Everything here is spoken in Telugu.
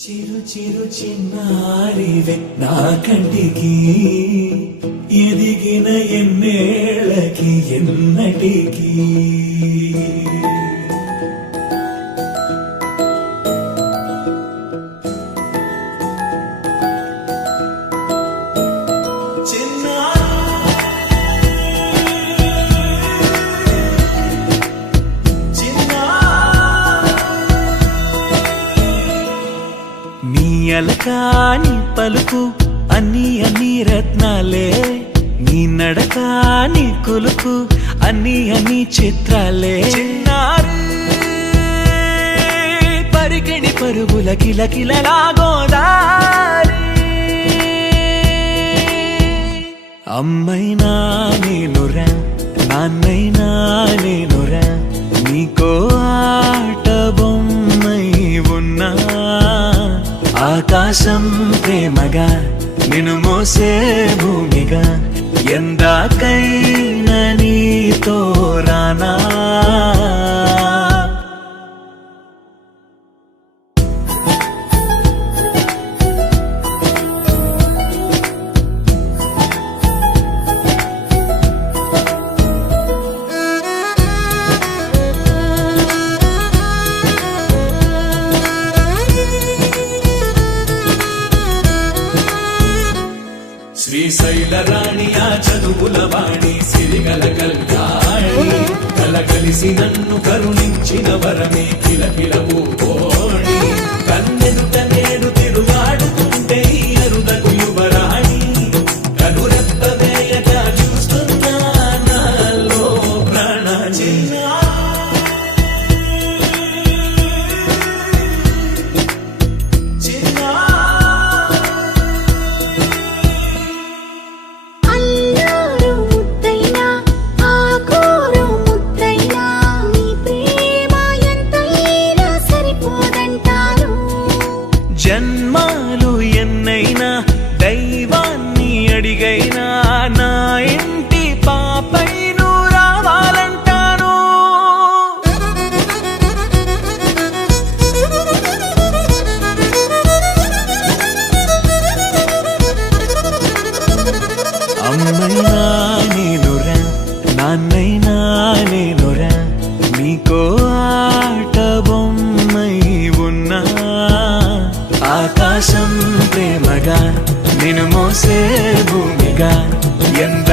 చిరు చిరు చిన్నారివే నా కంటికి ఎదిగిన ఎన్నేళ్ళకి ఎన్నటికి అలకాని పలుకు అన్ని అన్ని రత్నాలే నీ నడకాని కులుకు అన్ని అన్ని చిత్రాలే చిన్నారు పరికిణి పరుగుల కిలకిలలా గోదారి అమ్మైనా నేనురా నాన్నైనా నేనురా నీకో ఆట బొమ్మై ఉన్నా ఆకాశం ప్రేమగా నిన్ను మోసే భూమిగా ఎందాకైనా నీతో రానా శ్రీశైల రాణి ఆ చదువుల వాణి సిరిగల కళ్యాణి కలగలిసి నన్ను కరుణించిన వరమే కిలకిలవు కోణి కన్నెదుట నేడు తిరుగాడుతుంటే అరుదకు యువరాణి కనురెప్ప వేయక చూస్తున్నా నాలో ప్రాణ జన్మాలు ఎన్నైనా దైవాన్ని అడిగైనా నా ఇంటి పాపై నువ్వు రావాలంటాను అమ్మైనా నేనురా నాన్నైనా నేనురా నీకో ఆట బొమ్మై ఉన్నా ఆకాశం ప్రేమగా నిన్ను మోసే భూమిగా ఎంత